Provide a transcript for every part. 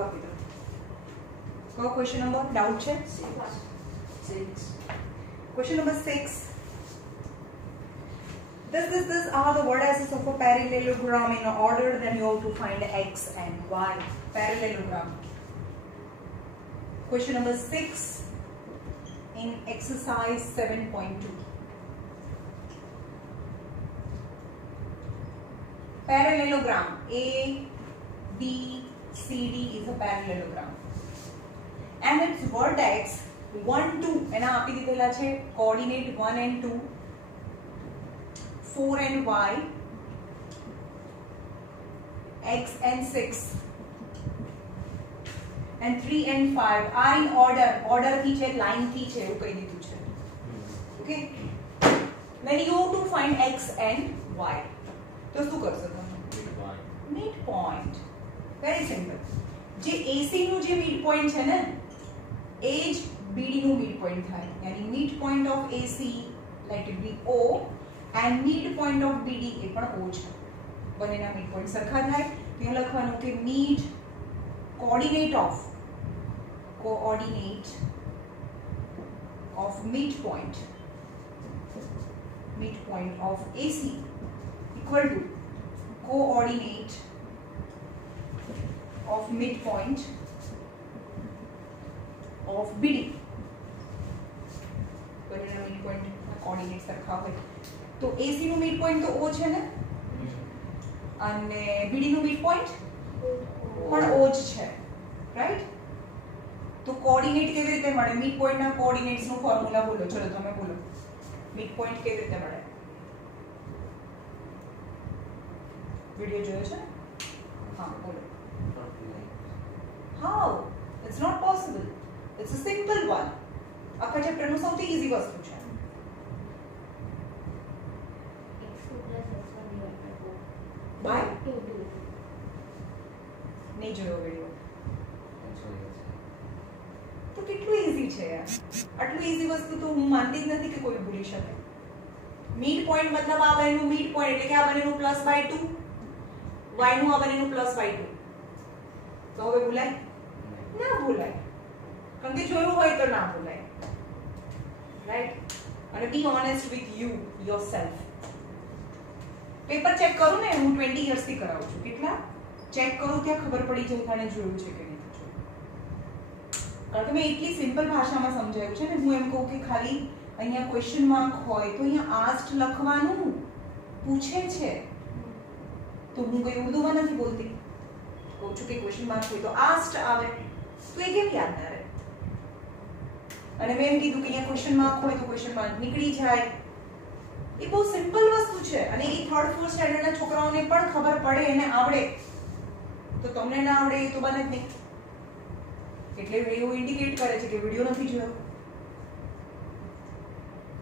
टिक આપી દો. કયો ક્વેશ્ચન નંબર ડાઉટ છે? 6. Question number 6. This are the vertices of a parallelogram in order. Then you have to find x and y. Parallelogram. Question number 6 in exercise 7.2. Parallelogram. A, B, C, D is a parallelogram. And its vertex 1, 2 એના આપી દીધેલા છે coordinate 1 and 2, 4 and y, x and 6 and 3 and 5 are in order થી છે, line થી છે એવું કહી દીધું છે. Okay, then you have to find x and y. તો શું કરશો તમે? Mid point. Very simple. જે AC નું જે મિડ પોઈન્ટ છે ને એ જ BD નું મિડ પોઈન્ટ થાય. યાની midpoint of AC let it be O and midpoint of BD એ પણ O છે. બંનેના મિડ પોઈન્ટ સરખા થાય. ત્યાં લખવાનું કે mid coordinate of mid point of AC equal to coordinate of midpoint of BD. બંનેના મિડ પોઈન્ટ કોઓર્ડિનેટ સરખા હોય તો AC નું મિડ પોઈન્ટ તો O છે ને અને BD નું મિડ પોઈન્ટ પણ O જ છે, રાઈટ? તો કોઓર્ડિનેટ કેવી રીતે મળે? મિડ પોઈન્ટ ના કોઓર્ડિનેટ્સ નું ફોર્મ્યુલા બોલો. ચલો તમે બોલો. મિડ પોઈન્ટ કેવી રીતે મળે? વિડિયો જોયો છે? હા, બોલો. How? It's not possible. It's a simple one. આખા ચેપ્ટર નું સૌથી ઈઝી વસ્તુ છે. by 2 નહીં જોયો વિડિયો તો કેટલું ઈઝી છે યાર. આટલું ઈઝી વસ્તુ તો હું માનતી જ નથી કે કોઈ ભૂલી શકે. મિડ પોઈન્ટ મતલબ આ બંનેનું મિડ પોઈન્ટ એટલે કે આ બંનેનું +/2, y નું આ બંનેનું +/2. તો હવે ભૂલાય? ના ભૂલાય. કારણ કે જોયું હોય તો ના ભૂલાય, રાઈટ? અને be honest with you yourself. Paper check કરું ને હું 20 યર્સ થી કરાવું છું. કેટલા ચેક કરું ત્યાં ખબર પડી જાય કે આને જોયું છે કે નહીં જોયું. કારણ કે મેં એટલી સિમ્પલ ભાષામાં સમજાવ્યું છે ને. હું એમ કહું કે ખાલી અહીંયા ક્વેશ્ચન માર્ક હોય તો અહીંયા આસ્ક્ડ લખવાનું પૂછે છે તો હું કઈ ઉર્દુમાં નથી બોલતી. કહું છું કે ક્વેશ્ચન માર્ક હોય તો આસ્ક્ડ આવે તો એ કેમ યાદ ના રહે? અને મેં એમ કીધું કે અહીંયા ક્વેશ્ચન માર્ક હોય તો ક્વેશ્ચન માર્ક નીકળી જાય. એ બહુ સિમ્પલ વસ્તુ છે અને એ 3rd 4th સ્ટાન્ડર્ડના છોકરાઓને પણ ખબર પડે અને આવડે. તો તમને ના આવડે એ તો બને જ નહીં. એટલે એવું ઇન્ડિકેટ કરે છે કે વિડિયો નથી જોયો.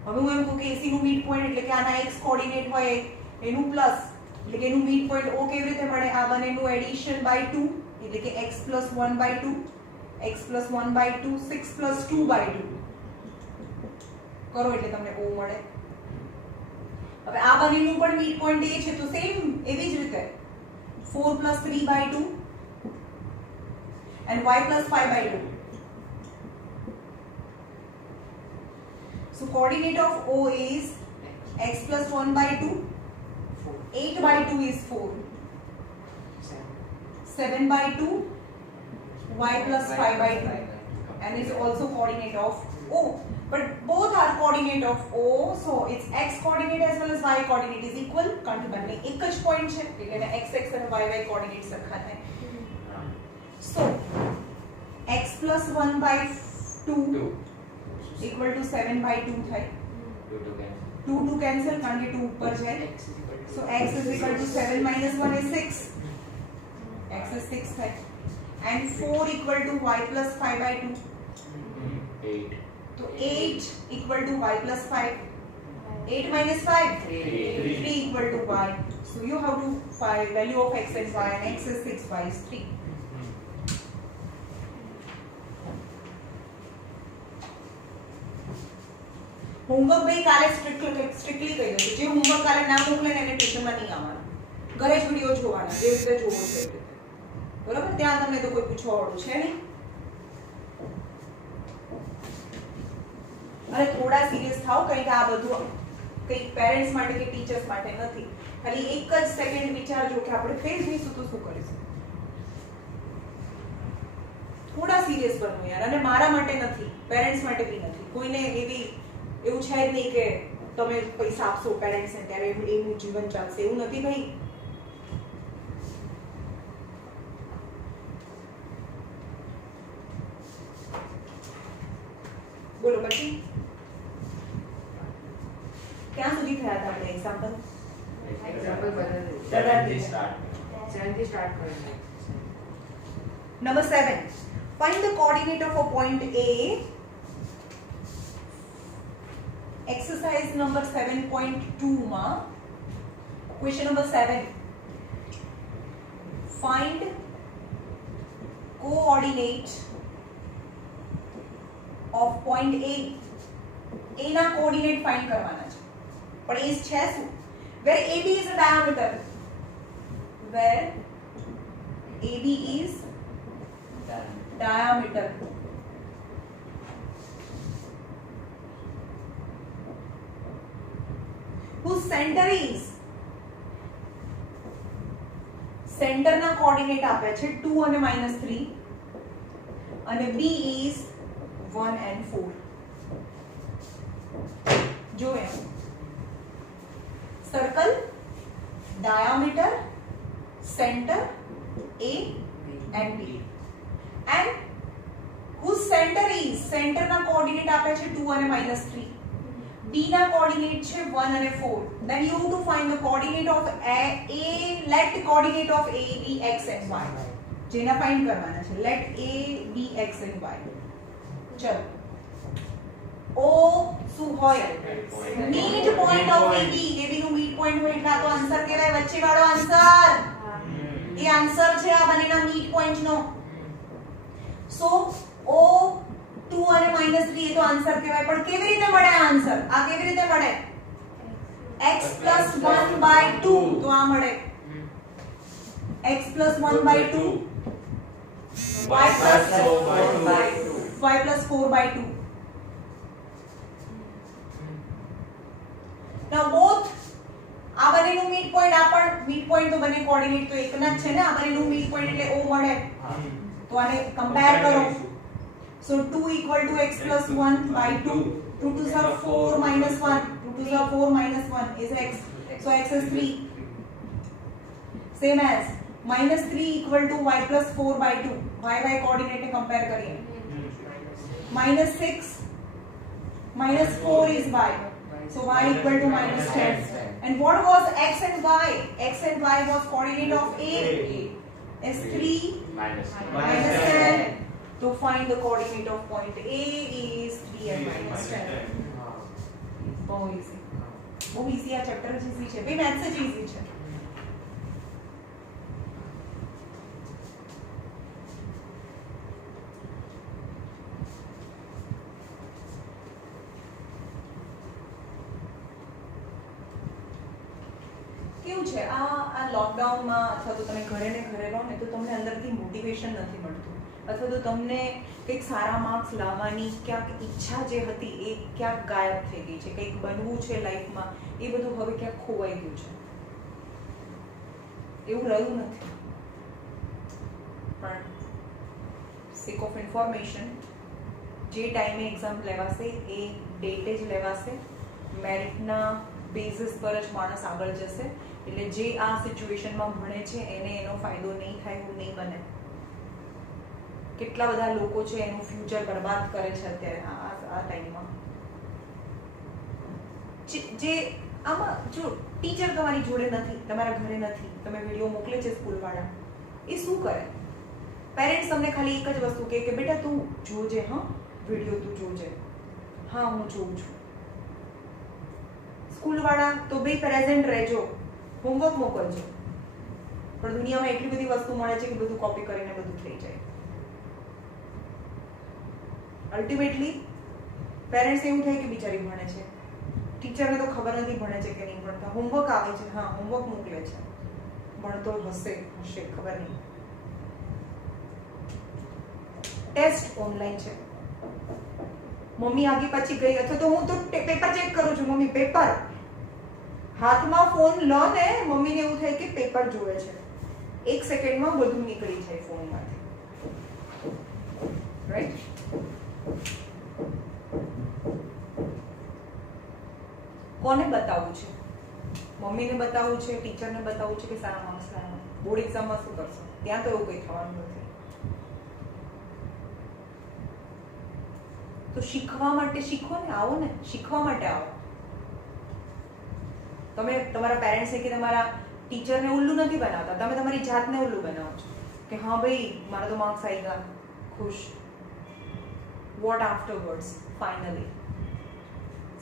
હવે હું એમ કહું કે AC નું મિડ પોઈન્ટ એટલે કે આના x કોઓર્ડિનેટ હોય એનું પ્લસ એટલે કે એનું મિડ પોઈન્ટ O કેવી રીતે મળે? આ બંનેનું એડિશન by 2 એટલે કે x + 1/2, x + 1/2, 6 + 2/2 કરો એટલે તમને O મળે. હવે આ બંનેનું પણ મિડ પોઈન્ટ એ છે તો સેમ એવી જ રીતે 4 + 3/2 and y + 5/2. So coordinate of O is x + 1/2, 8/2 is 4, 7/2, y + 5/2 and is also coordinate of O. But both are coordinate of O, so its x coordinate as well as y coordinate is equal. કારણ કે બંને એક જ point છે એટલે x અને y coordinate સરખા થાય. So x + 1/2 equal to 7/2 થાય. 2 cancel કારણ કે 2 ઉપર જાય. So x is equal to 7 - 1 is 6. x is 6 થાય. And 4 equal to y + 5/2. 8. So 8 equal to y + 5. 8 minus 5? 3 equal to y. So you have to find value of x and y, and x is 6, y is 3. Homework ભાઈ કાલે strictly કહી દઉં જે homework કાલે ના મોકલે ને એને ટ્યુશનમાં નહીં આવવાનું. ઘરે જ વિડિયો જોવાના જે રીતે જોવો છે એ રીતે. બરાબર, ત્યાં તમને તો કોઈ પૂછવાવાળું છે નહીં. અને થોડા સિરિયસ થાઓ, કંઈ કે આ બધું કંઈ પેરેન્ટ્સ માટે કે ટીચર્સ માટે નથી. ખાલી એક જ સેકન્ડ વિચારજો કે આપણે ફેલ થઈશું તો શું કરીશું. થોડા સિરિયસ બનો યાર. અને મારા માટે નથી, પેરેન્ટ્સ માટે બી નથી. કોઈને એવું છે જ નહીં કે તમે પૈસા આપશો પેરેન્ટ્સને ત્યારે એનું જીવન ચાલશે, એવું નથી ભાઈ. બોલો પછી ક્યાં સુધી થયા હતા આપણે example? Number 7. Find the coordinate of a point A. Exercise number 7.2 ma. Question number 7. Find coordinate of point A. A na coordinate find करवाना है. पर इस 6 सु. Where AB is a diameter. Where AB is diameter. Whose center is? Center ના coordinate આપે છે 2 અને -3 અને B is 1 and 4. જો એમ circle, diameter, center A and B. And whose center is? Center ના coordinate આપે છે 2 અને -3. B ના coordinate છે 1 અને 4. Then you have to find the coordinate of A. Let the coordinate of A be x and y. જેના find કરવાના છે. Let A be x and y. ચલો. O શું હોય? Mid point of AB. AB નું mid point હોય એટલે આ તો આન્સર કહેવાય, વચ્ચે વાળો આન્સર. એ આન્સર છે આ બંનેના mid point નો. So O 2 અને -3 એ તો આન્સર કહેવાય. પણ કેવી રીતે મળે આન્સર? આ કેવી રીતે મળે? x + 1/2 તો આ મળે x + 1/2 y + 4/2. Now both આ બંનેનું મિડ પોઈન્ટ, આ પણ મિડ પોઈન્ટ તો બંને કોઓર્ડિનેટ તો એકના જ છે ને. આ બંનેનું મિડ પોઈન્ટ એટલે O મળે. તો આને કમ્પેર કરો. So 2 = x + 1/2. 2 to the 4 - 1. 2 to the 4 - 1 is x. So x is 3. Same as -3 = y + 4/2. y coordinate ને કમ્પેર કરીએ. -6 -4 is y. So y = -10. And what was x and y? X and y was coordinate of A. Is 3 -10. To find the coordinate of point A is 3 and -10. बहुत easy. वो easy आ chapter જ easy છે. ભાઈ maths જ easy છે. કેવું છે આ લોકડાઉન માં અથવા તો તમે ઘરે ને ઘરે રહો ને તો તમને અંદરથી મોટિવેશન નથી મળતું, અથવા તો તમને કંઈક સારા માર્ક્સ લાવવાની ક્યાંક ઈચ્છા જે હતી એ ક્યાંક ગાયબ થઈ ગઈ છે. કંઈક બનવું છે લાઈફમાં, એ બધું હવે ક્યાંક ખોવાઈ ગયું છે. એવું રહ્યું નથી. પણ સેક ઓફ ઇન્ફોર્મેશન, જે ટાઈમે એક્ઝામ લેવાશે એ ડેટે જ લેવાશે. મેરિટના બેઝિસ પર જ માણસ આગળ જશે. એટલે જે આ સિચ્યુએશનમાં ભણે છે એને એનો ફાયદો નહીં થાય એવું નહીં બને. કેટલા બધા લોકો છે એનું ફ્યુચર બરબાદ કરે છે અત્યારે આ ટાઈમમાં. જે આમાં જો ટીચર તમારી જોડે નથી, તમારા ઘરે નથી, તમે વિડીયો મોકલે છે સ્કૂલવાળા, એ શું કરે? પેરેન્ટ્સ તમને ખાલી એક જ વસ્તુ કહે કે બેટા તું જોજે, હા વિડીયો તું જોજે. હા હું જોઉં છું. સ્કૂલવાળા તો ભાઈ પ્રેઝન્ટ રહેજો, હોમવર્ક મોકલજો. પણ દુનિયામાં એટલી બધી વસ્તુ મળે છે કે બધું કોપી કરીને બધું થઈ જાય. અલ્ટિમેટલી પેરેન્ટ્સ એવું થાય કે બિચારી ભણે છે, ટીચરને તો ખબર નથી ભણે છે કે નહીં ભણતા. હોમવર્ક આવે છે, હા હોમવર્ક મોકલે છે, ભણતો હશે ખબર નહીં. ટેસ્ટ ઓનલાઈન છે, મમ્મી આગી પાછી ગઈ અથવા તો હું તો પેપર ચેક કરું છું, મમ્મી પેપર, હાથમાં ફોન લો ને મમ્મીને એવું થાય કે પેપર જોવે છે, 1 સેકન્ડમાં બધું નીકળી જાય ફોનમાંથી, રાઈટ? કોને બતાવવું છે? મમ્મીને બતાવવું છે, ટીચરને બતાવવું છે કે સારા માર્ક્સ લાવવા? બોર્ડ એક્ઝામમાં શું કરશો? ત્યાં તો એવું કંઈ થવાનું નથી. તો શીખવા માટે શીખો ને, આવો ને, શીખવા માટે આવો. તમે તમારા પેરેન્ટ્સને કે તમારા ટીચરને ઉલ્લુ નથી બનાવતા, તમે તમારી જાતને ઉલ્લુ બનાવો છો કે હા ભાઈ મારા તો માર્ક્સ આવી ગયા, ખુશ. વોટ આફ્ટરવર્ડ્સ? ફાઇનલી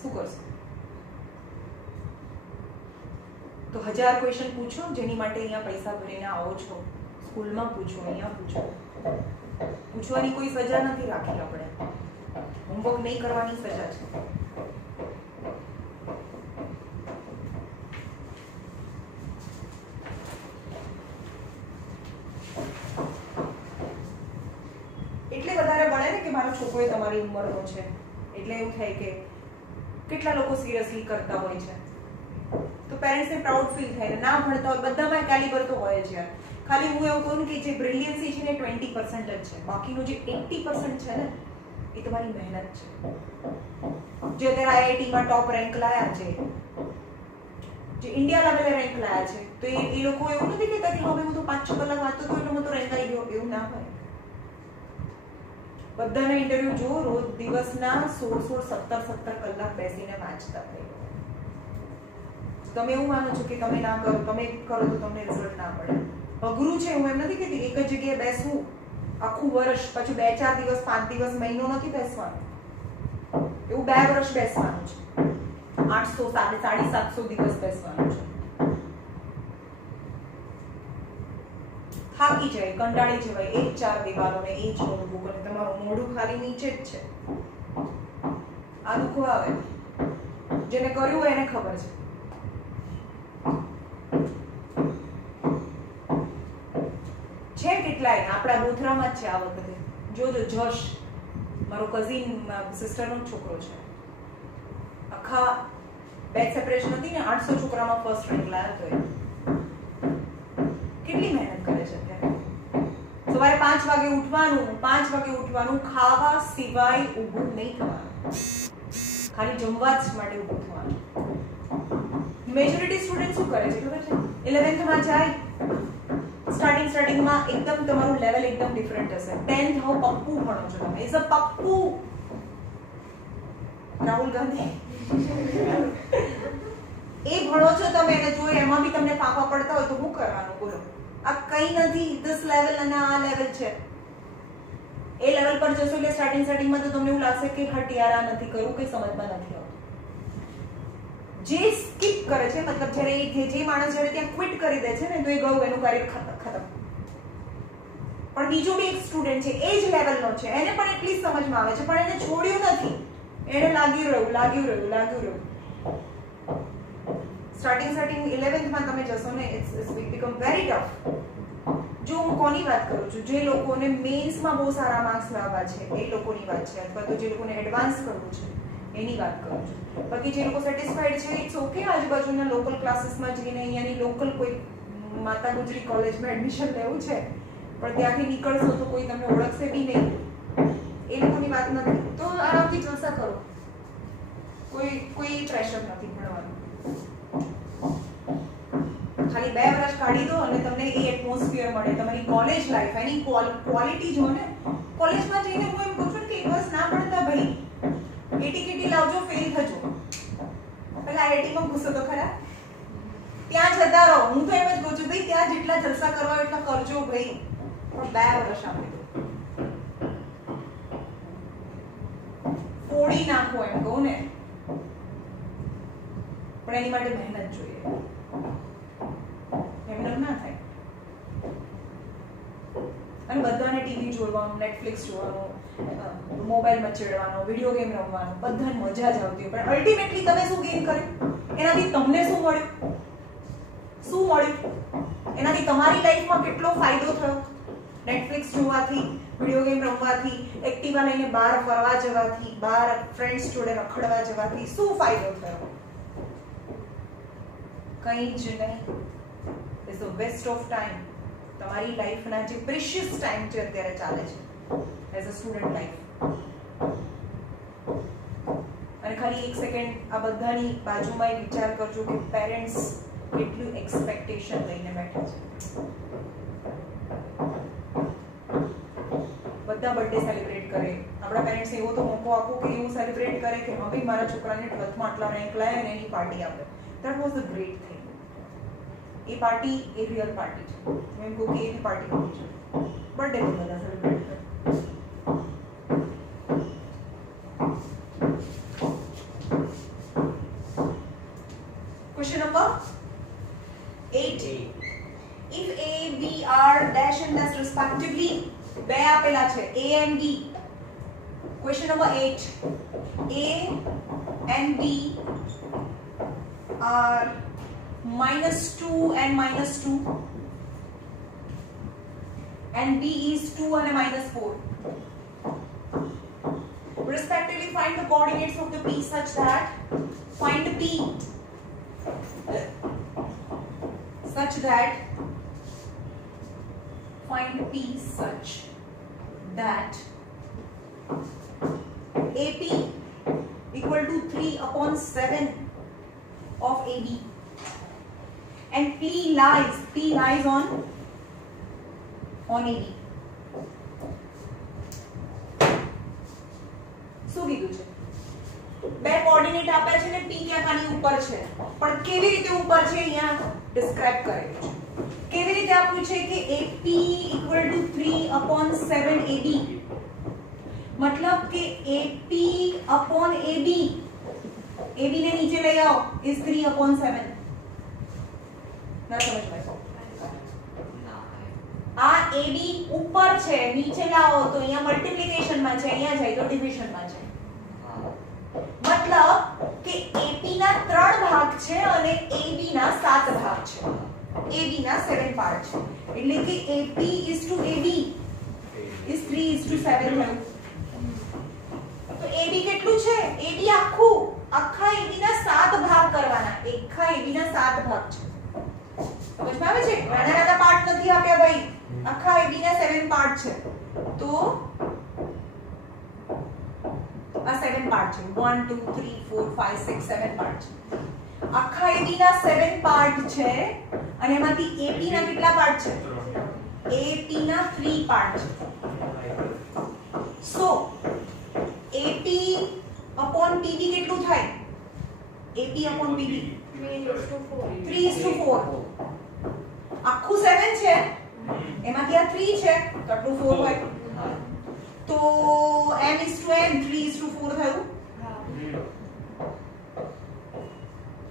શું કરશો? તો 1000 ક્વેશ્ચન પૂછો, જેની માટે અહીંયા પૈસા ભરીને આવો છો. સ્કૂલમાં પૂછો, અહીંયા પૂછો. પૂછવાની કોઈ સજા નથી રાખી આપણે, હોમવર્ક નહીં કરવાની સજા છે. એટલે વધારે બળે ને કે મારો છોકરો તમારી ઉંમરનો છે, એટલે એવું થાય કે કેટલા લોકો સિરિયસલી કરતા હોય છે, તો પેરેન્ટ્સને પ્રાઉડ ફીલ થાય. ના ભણતા હોય બધામાં કેલિબર તો હોય જ યાર. ખાલી હું એવું કહું કે જે બ્રિલિયન્સી છે ને 20% જ છે, બાકીનું જે 80% છે ને એ તમારી મહેનત છે. જે અત્યારે આઈઆઈટીમાં ટોપ રેન્ક લાયા છે, જે ઇન્ડિયા લેવલે રેન્ક લાયા છે, તો એ લોકો એવું નથી કહેતા કે હવે હું તો 5-6 કલાક વાંચતો હતો એટલે હું તો રેન્ક આવી ગયો, એવું ના હોય. બધાના ઇન્ટરવ્યુ જો રોજ દિવસના 16-17 કલાક બેસીને વાંચતા થઈ. તમે એવું માનો છો કે તમે ના કરો, તમે કરો તો તમને રિઝલ્ટ ના મળે? અઘરું છે, હું એમ નથી કહેતી એક જ જગ્યાએ બેસવું આખું વર્ષ, પછી 2-4 દિવસ 5 દિવસ મહિનો નથી બેસવાનું, એવું 2 વર્ષ બેસવાનું છે, 800 750 દિવસ બેસવાનું છે. થાકી જાય, કંટાળી જવાય, એ જ 4 દિવાલોને એ જ નોટબુક અને તમારું મોઢું ખાલી નીચે જ છે. આ દુઃખ આવે, જેને કર્યું હોય એને ખબર છે. છે કેટલાય આપણા ગોથરામાં જ છે આ વખતે. જોજો જશ, મારો કઝિન સિસ્ટરનો છોકરો છે, આખા બેચ સેપરેશન હતી ને 800 છોકરામાં ફર્સ્ટ રેન્ક લાવ્યો તો. કેટલી મહેનત કરે છે અત્યારે. સવારે 5 વાગે ઉઠવાનું, ખાવા સિવાય ઊભું નહીં થવાનું, ખાલી જમવા જ માટે ઊભું થવાનું. મેજોરિટી સ્ટુડન્ટ શું કરે છે ખબર છે? 11th માં જાય, સ્ટાર્ટિંગમાં એકદમ તમારું લેવલ એકદમ ડિફરન્ટ હશે. 10th હવે પપ્પુ ભણો છો તમે, ઇઝ અ પપ્પુ. રાહુલ ગાંધી એ ભણો છો તમે, એને જો એમાં બી તમને ફાંફા પડતા હોય તો શું કરવાનું બોલો? આ કઈ નથી, this લેવલ અને આ લેવલ છે. એ લેવલ પર જશો એટલે સ્ટાર્ટિંગમાં તો તમને એવું લાગશે કે હટ યાર આ નથી કરવું, કઈ સમજમાં નથી આવતું. જે સ્કીપ કરે છે, મતલબ જ્યારે જે માણસ જ્યારે ત્યાં ક્વિટ કરી દે છે ને, તો એ ગયું, એનું કાર્ય ખતમ. પણ બીજો બી એક સ્ટુડન્ટ છે, એ જ લેવલનો છે, એને પણ એટલી સમજમાં આવે છે, પણ એને છોડ્યું નથી, એને લાગ્યું રહ્યું. સ્ટાર્ટિંગ 11th માં તમે જશો ને, ઇટ્સ બીકમ વેરી ટફ. જો હું કોની વાત કરું છું, જે લોકોને મેન્સમાં બહુ સારા માર્ક્સ લાવવા છે એ લોકોની વાત છે, અથવા તો જે લોકોને એડવાન્સ કરવું છે એની વાત કરું છું. બાકી જે લોકો સેટિસ્ફાઈડ છે, ઇટ્સ ઓકે આજુબાજુના લોકલ ક્લાસીસમાં જઈને અહીંયાની લોકલ કોઈ માતા ગુજરી કોલેજમાં એડમિશન લેવું છે, પણ ત્યાંથી નીકળશો તો કોઈ તમને ઓળખશે બી નહીં, એ લોકોની વાત નથી. તો આરામથી જલસા કરો, કોઈ પ્રેશર નથી ભણવાનું. ખાલી 2 વર્ષ કાઢી દો અને તમને એ એટમોસ્ફિયર મળે, તમારી કોલેજ લાઈફ એની ક્વોલિટી જો ને. કોલેજમાં જઈને હું એમ કહું છું કે એક વર્ષ ના ભણતા ભાઈ, એટી લાવજો, ફેલ થજો. પેલા આઈઆઈટીમાં ઘૂસો તો ખરા, ત્યાં જતા રહો. હું તો એમ જ કહું છું ભાઈ, ત્યાં જેટલા જલસા કરવા એટલા કરજો ભાઈ, પણ 2 વર્ષ આપી દો, ફોડી નાખો એમ કહું ને. પણ એની માટે મહેનત જોઈએ, એમને ના થાય. અને બધાને ટીવી જોવાનું, નેટફ્લિક્સ જોવાનું, મોબાઈલ મચેડવાનો, વિડીયો ગેમ રમવાનો, બધાને મજા જ આવતી હોય, પણ અલ્ટિમેટલી તમે શું ગેઇન કર્યું? એનાથી તમને શું મળ્યું? એનાથી તમારી લાઈફમાં કેટલો ફાયદો થયો? નેટફ્લિક્સ જોવાથી, વિડિયો ગેમ રમવાથી, એક્ટિવા લઈને બહાર ફરવા જવાથી, બહાર ફ્રેન્ડ્સ જોડે રખડવા જવાથી શું ફાયદો થયો? કંઈ જ નહીં. It's a waste of time. તમારી લાઈફના જે પ્રેશિયસ ટાઈમ છે અત્યારે ચાલે છે એઝ અ સ્ટુડન્ટ લાઈફ. અને ખાલી એક સેકન્ડ આ બધાની બાજુમાં એક વિચાર કરજો કે પેરેન્ટ્સ કેટલું એક્સપેક્ટેશન લઈને બેઠા છે. બધા બર્થડે સેલિબ્રેટ કરે, આપણા પેરેન્ટ્સ એવો તો મોકો આપો કે એવું સેલિબ્રેટ કરે કે હવે મારા છોકરાને 12th માં આટલા રેન્ક લાવ્યા અને એની પાર્ટી આપે. That was the great thing. A party A real party છે. હું એમ કહું કે એવી પાર્ટી હોવી જોઈએ. બર્થડે તો બધા સેલિબ્રેટ કરે. Question number 8. If A, B are dash and dash respectively, બે આપેલા છે A and B. Question number 8. A and B are -2 and -2 and B is 2 and -4. Respectively find the coordinates of the P such that find P such that find P such that AP equal to 3/7 of AB and P lies on AB. શું કીધું છે? બે coordinate આપ્યા છે ને P ક્યાંક આની ઉપર છે, પણ કેવી રીતે ઉપર છે અહીંયા ડિસ્ક્રાઇબ કરેલું છે. કેવી રીતે આપ્યું છે કે AP equal to 3/7 AB, मतलब કે AP upon AB, AB ને નીચે લઈ આવો is 3/7. ના સમજ પાડો. આ AB ઉપર છે, નીચે લાવો તો અહીંયા મલ્ટીપ્લિકેશન માં છે, અહીંયા જાય તો ડિવિઝન માં છે. मतलब કે AP ના 3 ભાગ છે અને AB ના 7 ભાગ છે. AB ના 7 પાર્ટ છે. એટલે કે AP is to AB is 3:7 થયું. તો AB કેટલું છે? AB આખા AB ના 7 ભાગ કરવાના. આખા AB ના 7 ભાગ છે. સમજમાં આવે છે? નાના પાર્ટ નથી આપ્યા ભાઈ. આખા AB ના 7 પાર્ટ છે. તો આ 7 પાર્ટ છે. 1 2 3 4 5 6 7 પાર્ટ છે. આખા AB ના 7 પાર્ટ છે અને એમાંથી AP ના કેટલા પાર્ટ છે? AP ના 3 પાર્ટ છે. સો AP upon PB કેટલું થાય? AP upon PB 3:4. આખું 7 છે, એમાંથી આ 3 છે તો આટલું 4 હોય. તો m/n 3:4 થયું.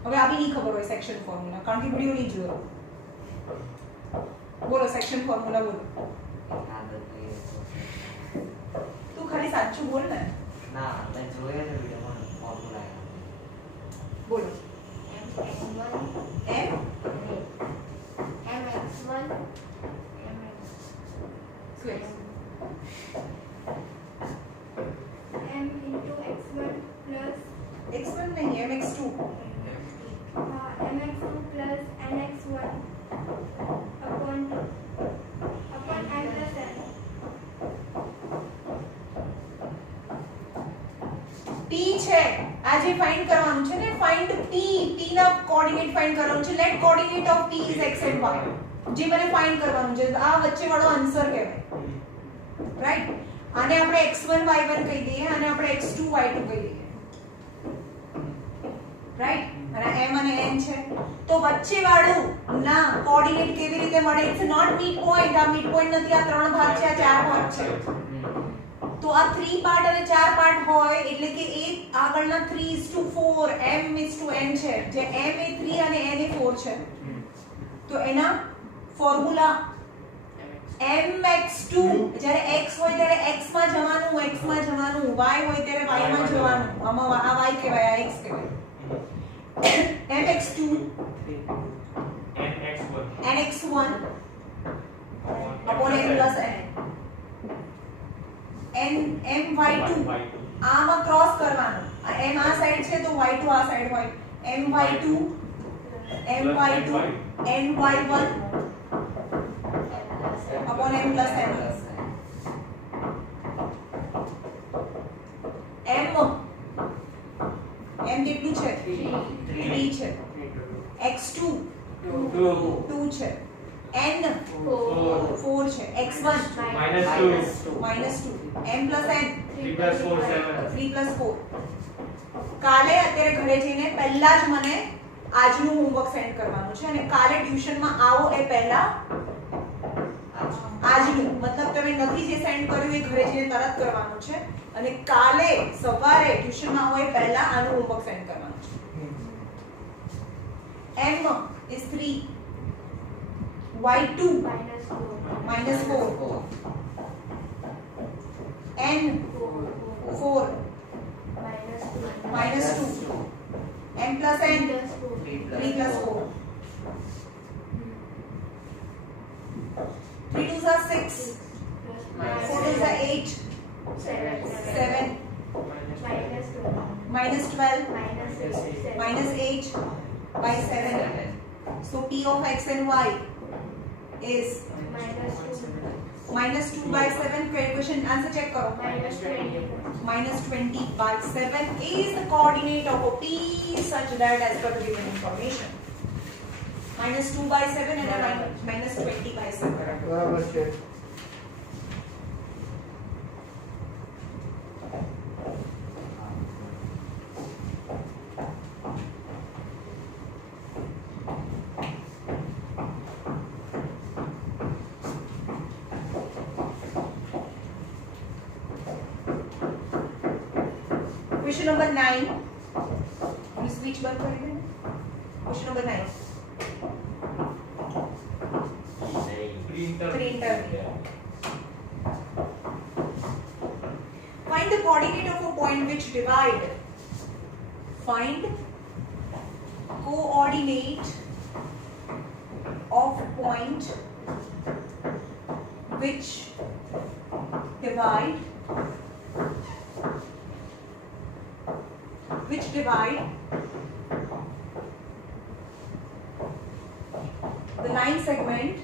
હવે આ બી નહીં ખબર હોય સેક્શન ફોર્મ્યુલા, કારણ કે વિડિયો નહીં જોયો. બોલો સેક્શન ફોર્મ્યુલા બોલો. તું ખાલી સાચું બોલ ને. ના મેં જોયો છે વિડિયોમાં ફોર્મ્યુલા. બોલો. m mx1 square m into x1 plus x1 नहीं mx2 mx2 plus nx1 upon m plus n. p છે આ જે ફાઇન્ડ કરવાનું છે ને, ફાઇન્ડ p ના કોઓર્ડિનેટ ફાઇન્ડ કરવાનું છે. Let coordinate of p is x and y. જે મને ફાઇન્ડ કરવાનું છે આ વચ્ચે વાળો આન્સર કહેવાય. રાઈટ? આને આપણે x1 y1 કહી દઈએ અને આપણે x2 y2 કહી દઈએ. રાઈટ? અને m અને n છે તો વચ્ચે વાળું ના કોઓર્ડિનેટ કેવી રીતે મળે? It's not mid point. આ મિડ પોઈન્ટ નથી. આ 3 ભાગ છે, આ 4 ભાગ છે. તો આ 3 પાર્ટ અને 4 પાર્ટ હોય એટલે કે એ આગળના 3:4 m/n છે. જે m એ 3 અને n એ 4 છે. તો એના ફોર્મ્યુલા mx2 જ્યારે x હોય ત્યારે x માં જવાનું, y હોય ત્યારે y માં જવાનું. આમાં આ y કહેવાય, આ x કહેવાય. mx2 nx1 upon n plus n my2 આમાં ક્રોસ કરવાનું m આ સાઈડ છે તો y2 આ સાઈડ હોય my2 ny1 upon m plus n m કેટલું છે 3 છે x2 2 છે n 4 છે x1 -2 m plus n 3 plus 4 કાલે અત્યારે ઘરે જઈને પહેલા જ મને આજનું હોમવર્ક સેન્ડ કરવાનું છે અને કાલે ટ્યુશનમાં આવો એ પહેલા આજનું મતલબ તમે નથી જે સેન્ડ કર્યું એ ઘરે જઈને તરત કરવાનું છે અને કાલે સવારે ટ્યુશનમાં આવો એ પહેલા આનું હોમવર્ક સેન્ડ કરવાનું છે m is 3 y2 -4 n 4 -2 m plus n 3 plus 4 3 2s are 6 4 2s are 8 7 -12 -8 by 7 so p of x and y is -2 by 7 question answer check karo -20 by 7 is the coordinate of a p such that as per the given information -2 by 7 and -20 by 7 બરાબર છે Question number 9. You switch बंद कर देना. Question number 9. Printer. Find the coordinate of a point which divide. Find coordinate of point which divide the line segment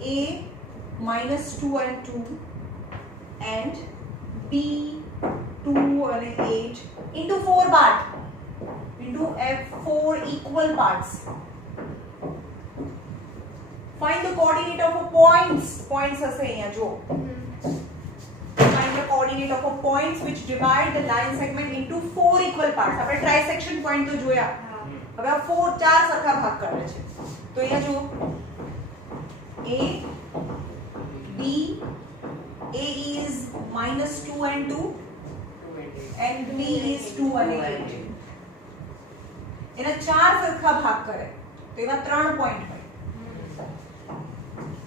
A -2 and 2 and B 2 and 8 into 4 part into F4 equal parts. Find the coordinate of a points હશે અહીંયા જો the coordinate of a points which divide the line segment into 4 equal parts. આપણે trisection point તો જોયા. હવે આ 4 સરખા ભાગ કરે છે. તો અહીંયા જો A B A is -2 and 2 and B is 2 and 8. એના 4 સરખા ભાગ કરે. તો એવા 3 પોઈન્ટ હોય.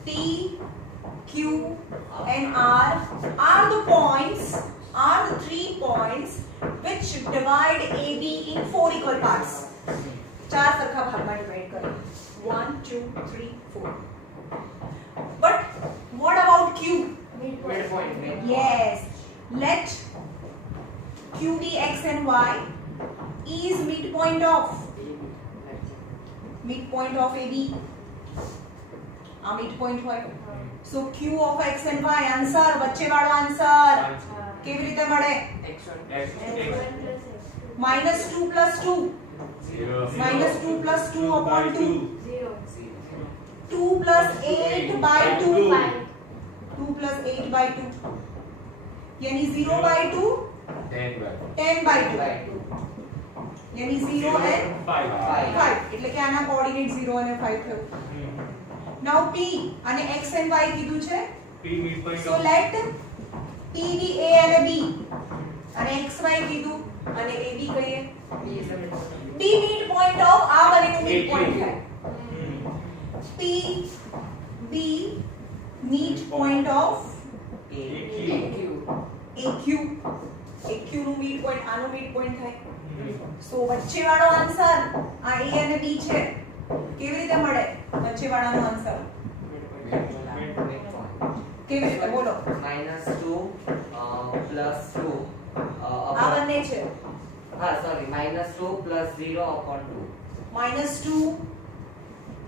P Q and R are the 3 points which divide AB in 4 equal parts. 4 સરખા ભાગમાં ડિવાઇડ કરે. 1 2 3 4. But what about Q? Midpoint. Yes. Let Q be x and y is midpoint of AB. આ midpoint હોય. So Q of x and y answer વચ્ચે વાળો answer કેવી રીતે મળે? -2 plus 2 -2 plus 2 upon 2 2 plus 8 by 2 2 plus 8 by 2 यानी 0 by 2 10 by 2 यानी 0 and 5 એટલે કે આના કોઓર્ડિનેટ 0 અને 5 થયું. Now P અને x and y કીધું છે. So let P be A અને B અને x y કીધું અને A B કહીએ. P midpoint of આ બંનેનું midpoint થાય. P B midpoint of AQ નું midpoint આનું midpoint થાય. So વચ્ચે વાળો આન્સર આ A અને B છે. કેવી રીતે મળે વચ્ચેવાળાનો આન્સર કેવી રીતે બોલો -2 +2 આ બંને છે હા સોરી -2 + 0/2 -2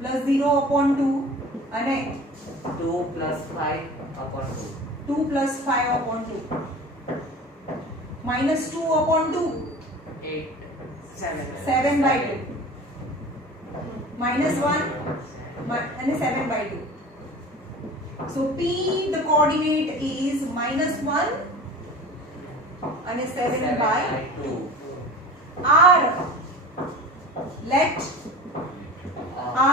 + 0/2 અને 2 + 5/2 2 + 5/2 -2/2 7/2 -1 and 7/2. So P, the coordinate is -1 and 7/2. R, let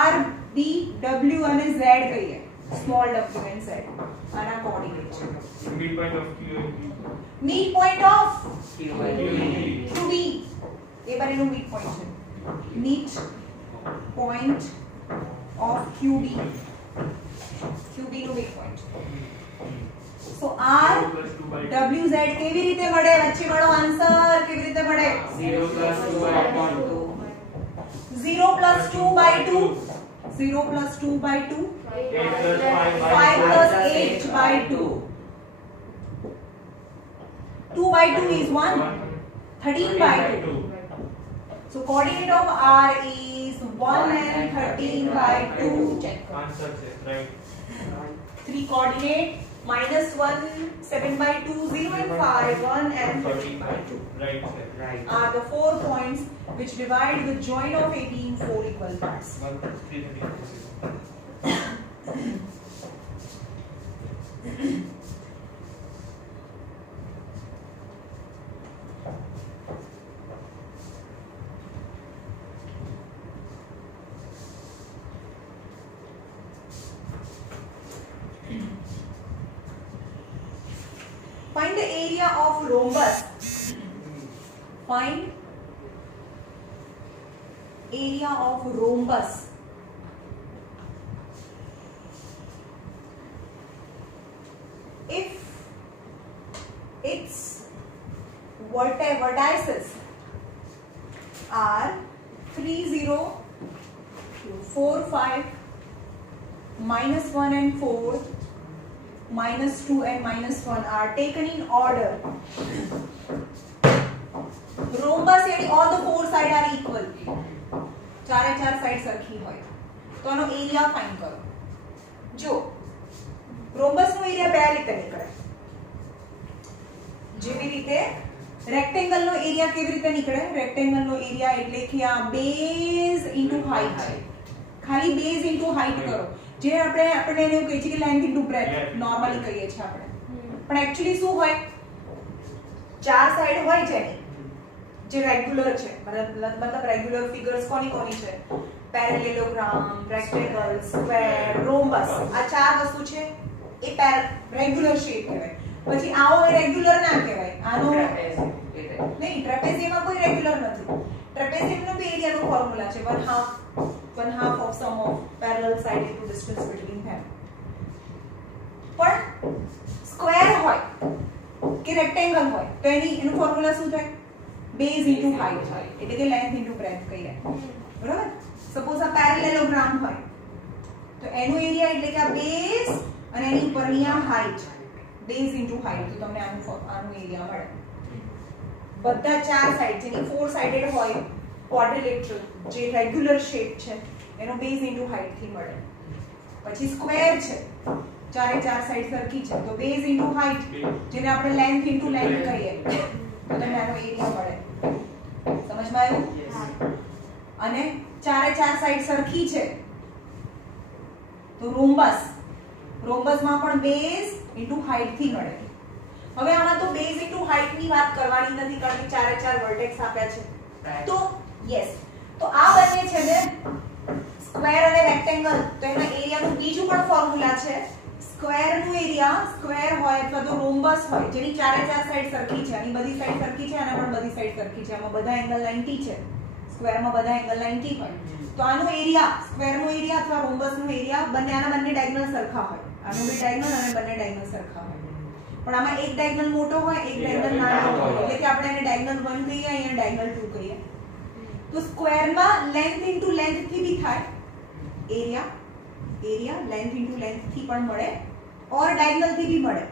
R, B, W and Z કહીએ small w and z આના કોઓર્ડિનેટ છે midpoint of Q and P. midpoint of Q and P. to B એ બંનેનું midpoint છે midpoint of QB QB નું midpoint so R W Z કેવી રીતે મળે વચ્ચેવાળો answer કેવી રીતે મળે 0 + 2/2 0 + 2/2 0 + 2/2 8 + 5 5/2. + 8/2 2/2 is 1 13/2 so coordinate of R is 1 and 13/2 check Answer is right. 3 coordinate -1 7/2 0 and 5 1 and 13/2 Right, sir. Right. are the 4 points which divide the joint of AB in 4 equal parts. 1 + 3 Find the area of rhombus. Find area of rhombus. If its vertices are 3 0 4 5 -1 and 4 -2 and -1 are taken in order. Rhombus यानी all the 4 sides are equal. चारे चार side सरखी હોય તો આનો area find કરો. જો rhombus નો area બે રીતે નીકળે. જેવી રીતે રેક્ટેંગલ નો એરિયા કેવી રીતે નીકળે? રેક્ટેંગલ નો એરિયા એટલે કે આ બેઝ ઇન્ટુ હાઈટ છે. ખાલી બેઝ ઇન્ટુ હાઈટ કરો. જે આપણે એને એવું કહીએ છીએ કે લેન્થ ઇન્ટુ બ્રેથ નોર્મલી કહીએ છીએ આપણે. પણ એક્ચ્યુઅલી શું હોય? ચાર સાઈડ હોય છે જે રેગ્યુલર છે. મતલબ રેગ્યુલર ફિગર્સ કોની છે? Parallelogram, rectangle, square, rhombus. આ ચાર વસ્તુ છે એ રેગ્યુલર શેપ કહેવાય. પછી આવો રેગ્યુલર ના કહેવાય. આનો નહીં, ટ્રેપેઝિયમમાં કોઈ રેગ્યુલર નથી. ટ્રેપેઝિયમનો બી એરિયાનો ફોર્મ્યુલા છે 1/2 of sum of parallel side into distance between them. પણ સ્ક્વેર હોય કે રેક્ટેંગલ હોય તો એનું ફોર્મ્યુલા શું થાય? બેઝ ઇન્ટુ હાઈટ એટલે કે લેન્થ ઇન્ટુ બ્રેથ કહીએ. બરાબર? સપોઝ આ પેરેલેલોગ્રામ હોય તો એનો એરિયા એટલે કે આ બેઝ અને એની ઉપરની આ હાઈટ, બેઝ ઇન્ટુ હાઈટ, તો તમને આનું એરિયા મળે. બધા ચાર સાઈડ જેની 4 સાઇડેડ હોય quadrilateral જે રેગ્યુલર શેપ છે એનો બેઝ ઇન્ટુ હાઈટ થી મળે. પછી સ્ક્વેર છે, ચારે ચાર સાઈડ સરખી છે તો બેઝ ઇન્ટુ હાઈટ જેને આપણે લેન્થ ઇન્ટુ લેન્થ કહીએ તો તમને આનો એરિયા મળે. સમજમાં આવ્યું? અને ચારે ચાર સાઈડ સરખી છે તો રોમ્બસમાં પણ બેઝ ઇન્ટુ હાઈટ થી મળે. હવે આમાં તો બેઝ ઇન્ટુ હાઈટ ની વાત કરવાની નથી કારણ કે ચારે ચાર વર્ટેક્સ આપ્યા છે. તો યસ, તો આ બંને છે ને સ્ક્વેર અને રેક્ટેંગલ, તો એના એરિયાનું બીજું પણ ફોર્મ્યુલા છે. સ્ક્વેરનું એરિયા સ્ક્વેર હોય અથવા તો રોમ્બસ હોય જેની ચારે ચાર સાઈડ સરખી છે, આની બધી સાઈડ સરખી છે, આના પણ બધી સાઈડ સરખી છે, આમાં બધા એંગલ 90 છે, સ્ક્વેરમાં બધા એંગલ 90 હોય તો આનો એરિયા, સ્ક્વેરનો એરિયા અથવા રોમ્બસનો એરિયા આના બંને ડાયગોનલ સરખા હોય. આનો બી ડાયગોનલ અને બંને ડાયગોનલ સરખા હોય. પણ આમાં એક ડાયગોનલ મોટો હોય, એક ડાયગોનલ નાનો હોય, એટલે કે આપણે એને ડાયગોનલ 1 કહીએ, અહીંયા ડાયગોનલ 2 કહીએ. તો સ્ક્વેરમાં લેન્થ ઇન્ટુ લેન્થ થી બી થાય એરિયા લેન્થ ઇન્ટુ લેન્થ થી પણ મળે ઓર ડાયગોનલ થી બી મળે.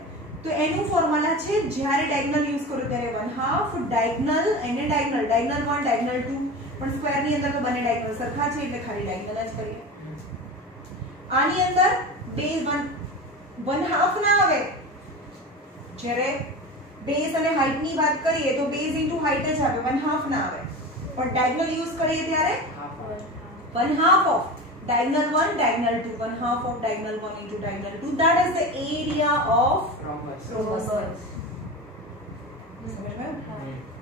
તો એનું ફોર્મ્યુલા છે જ્યારે ડાયગોનલ યુઝ કરો ત્યારે 1/2 ડાયગોનલ અને ડાયગોનલ 1 ડાયગોનલ 2 પણ સ્ક્વેર ની અંદર તો બંને ડાયગોનલ સરખા છે એટલે ખાલી ડાયગોનલ જ કરીએ. આની અંદર બેઝ 1/2 ના આવે. જ્યારે બેઝ અને હાઈટ ની વાત કરીએ તો બેઝ ઇન્ટુ હાઈટ જ આવે 1/2 ના આવે. પણ ડાયગોનલ યુઝ કરીએ ત્યારે 1/2 of diagonal 1 diagonal 2 1/2 of diagonal 1 into diagonal 2 that is the area of rhombus. समझ में?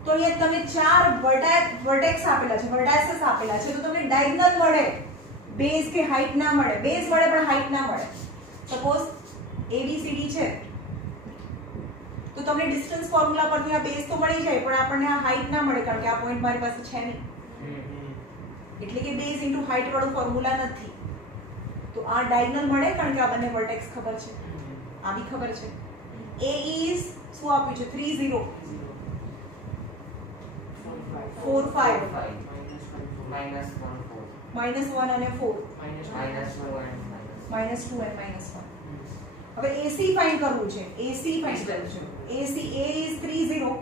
तो ये તમે ચાર વર્ટેક્સ આપેલા છે વર્ટાઇસીસ આપેલા છે તો તમને ડાયગોનલ મળે બેઝ કે હાઈટ ના મળે. બેઝ મળે પણ હાઈટ ના મળે. સપોઝ ABCD છે તો તમને ડિસ્ટન્સ ફોર્મ્યુલા પરથી આ બેઝ તો મળી જાય પણ આપણને આ હાઈટ ના મળે કારણ કે આ પોઈન્ટ મારી પાસે છે નહીં. એટલે કે બેઝ ઇન્ટુ હાઈટ વાળો ફોર્મ્યુલા નથી. તો આ ડાયગોનલ મળે કારણ કે આ બંને વર્ટેક્સ ખબર છે આ બી ખબર છે. A is શું આપ્યું છે 3 0 4 5 -1 અને 4 -2 and -1. હવે AC ફાઇન્ડ કરવું છે. AC ફાઇન્ડ કરવું છે. AC A is 3 0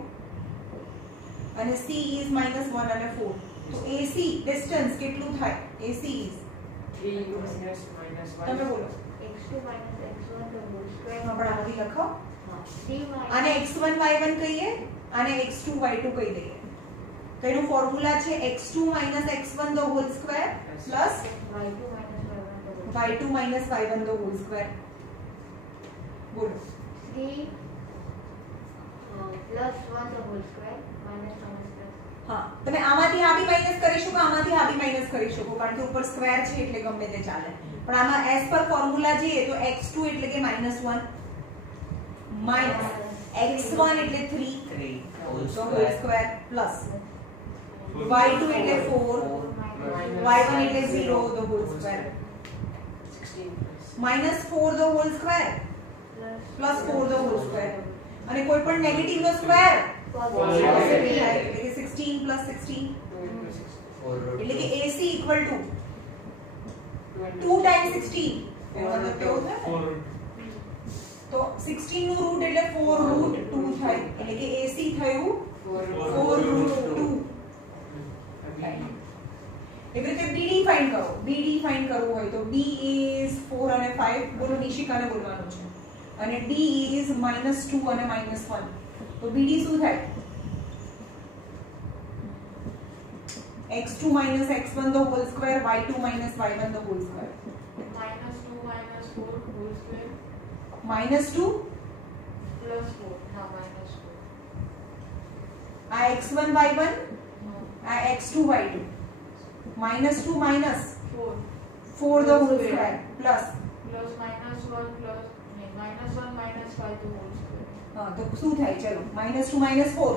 અને C is -1 અને 4. તો AC ડિસ્ટન્સ કેટલું થાય? AC is 3 -1 તમે બોલો x2 minus x1 the whole square. આપણે આમાંથી લખો. 3 minus આને x1 y1 કહીએ આને x2 y2 કહી દઈએ. તો એનું ફોર્મ્યુલા છે x2 x1 the whole square plus y2 minus y1 y2 the whole. y1 the whole square. બોલો 3 plus 1 the whole square minus 1 plus. હા તમે આમાંથી આ બી માઈનસ કરી શકો આમાંથી આ બી માઈનસ કરી શકો કારણ કે ઉપર સ્ક્વેર છે એટલે ગમે તે ચાલે. પણ આમાં એસ પર ફોર્મ્યુલા જઈએ તો x2 એટલે કે -1 માઈનસ x1 એટલે 3 whole તો હોલ સ્ક્વેર પ્લસ y2 એટલે 4 y1 એટલે 0 the whole square -4 the whole square plus 4 the whole square. અને કોઈ પણ નેગેટિવ નો સ્ક્વેર પોઝિટિવ થાય એટલે કે 16 plus 16 એટલે કે AC equal to 2 times 16 એનો મતલબ કેવો થાય? તો 16 નું રૂટ એટલે 4 રૂટ 2 થાય એટલે કે AC થયું 4 રૂટ 2. એવી રીતે BD ફાઇન્ડ કરો. BD ફાઇન્ડ કરવું હોય તો B is 4 અને 5 બોલો નિશિકાને બોલવાનું છે અને D is -2 અને -1 તો BD શું થાય? x2 minus x1 the whole square y2 minus y1 the whole square. -2 minus 4 whole square -2 plus 4. हाँ -4. આ x1 y1 આ x2 y2 -2 minus 4 the whole square plus plus -1 plus नहीं -1 minus 5 the whole square. હા તો શું થાય? ચલો -2 -4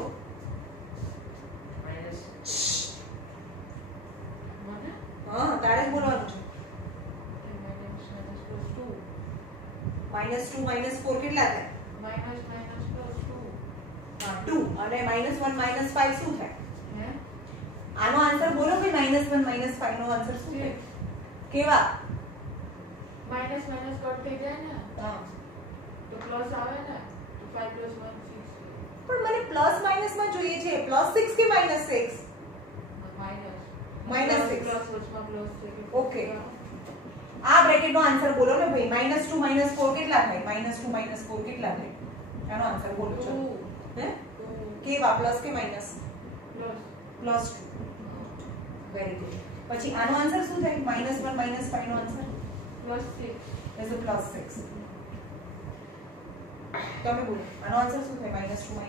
મને હા તારે જ બોલવાનું છે. minus -2 plus 2 -4 કેટલા થાય? minus plus 2 હા 2 અને -1 -5 શું થાય? है આનો આન્સર બોલો ભાઈ -1 -5 નો આન્સર શું થાય? કેવા? minus कट થઈ જાય ને હા તો પ્લસ આવે ને તો 5 plus 1 6 પણ મને પ્લસ માઈનસ માં જોઈએ છે +6 કે -6 minus -6 plus વચમાં પ્લસ છે કે ઓકે આ બ્રેકેટ નો આન્સર બોલો ને ભાઈ -2 -4 કેટલા થાય? -2 -4 કેટલા થાય? આનો આન્સર બોલો ચલો. હે કેવા પ્લસ કે માઈનસ? Plus +2 very good. પછી આનો આન્સર શું થાય? -1 -5 નો આન્સર plus 6 ઇઝ +6. તમે બોલો આનો આન્સર શું થાય? -2 -4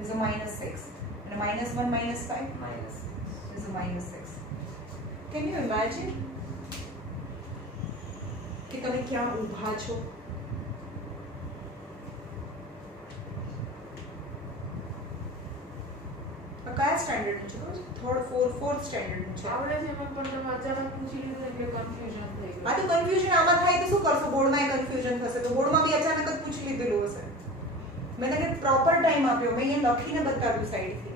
ઇઝ -6 અને -1 -5 is a -6. Can you imagine કે તમે ક્યાં ઊભા છો? આ કયા સ્ટાન્ડર્ડ નું છે? ફોર્થ સ્ટાન્ડર્ડ નું છે. આવડે છે પણ તમે અચાનક પૂછી લીધું એટલે કન્ફ્યુઝન થઈ આ તો કન્ફ્યુઝન આમાં થાય તો શું કરશો? બોર્ડમાં કન્ફ્યુઝન થશે તો બોર્ડમાં બી અચાનક જ પૂછી લીધેલું હશે. મેં તને પ્રોપર ટાઈમ આપ્યો, મેં અહીંયા લખીને બતાવ્યું સાઈડથી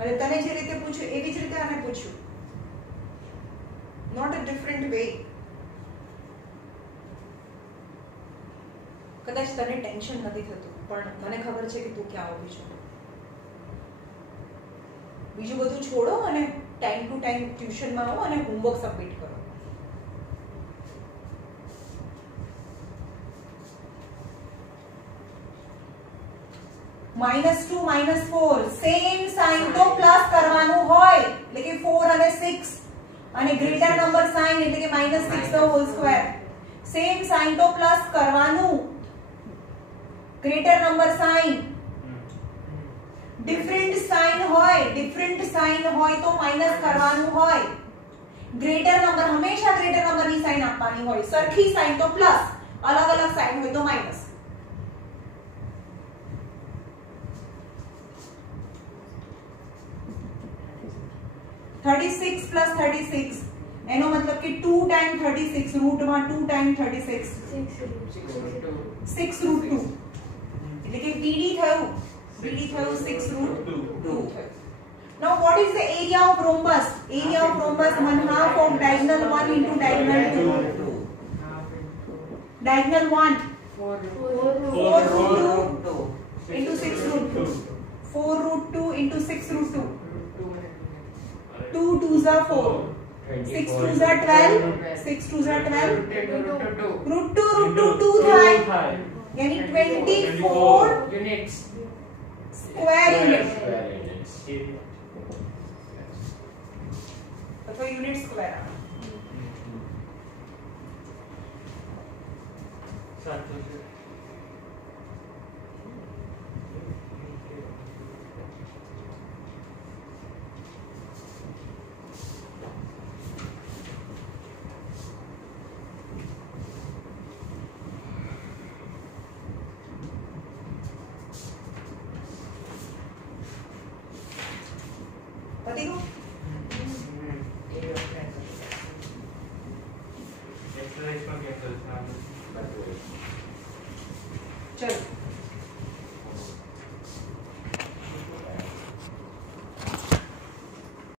અને તને જે રીતે પૂછ્યું એવી જ રીતે આને પૂછ્યું. not a different way. કદાચ તને ટેન્શન નથી થતું પણ મને ખબર છે કે તું ક્યાં ઊભી છો. બીજું બધું છોડો અને ટાઈમ ટુ ટાઈમ ટ્યુશનમાં આવો અને હોમવર્ક સબમિટ કરો. -2 -4 સેમ સાઇન તો પ્લસ કરવાનું હોય એટલે કે 4 અને 6 અને ગ્રેટર નંબર સાઇન એટલે કે -6 the whole square. Same sign તો પ્લસ કરવાનું. Greater number sign different sign હોય તો માઈનસ કરવાનું હોય. ગ્રેટર નંબર હંમેશા ગ્રેટર નંબરની સાઇન આપવાની હોય. સરખી સાઇન તો પ્લસ, અલગ અલગ સાઇન હોય તો માઈનસ. $36 + 36 એનો મતલબ કે 2 ટાઈમ 36 રૂટમાં 2 ટાઈમ 36 6 રૂટ 2 એટલે કે BD થયું 6 રૂટ 2 થયું. Now what is the area of rhombus? Area of rhombus 1/2 of diagonal 1 into diagonal 2. Diagonal 1 4 root 2 into 6 root 2. 4 root 2 into 6 root 2. 2 2s are 4. 6 2s are 12. 6 2s are 12. Root 2 2 થાય यानी 24 units. square units अथवा unit square. पति को exercise में क्या चलता है? चलो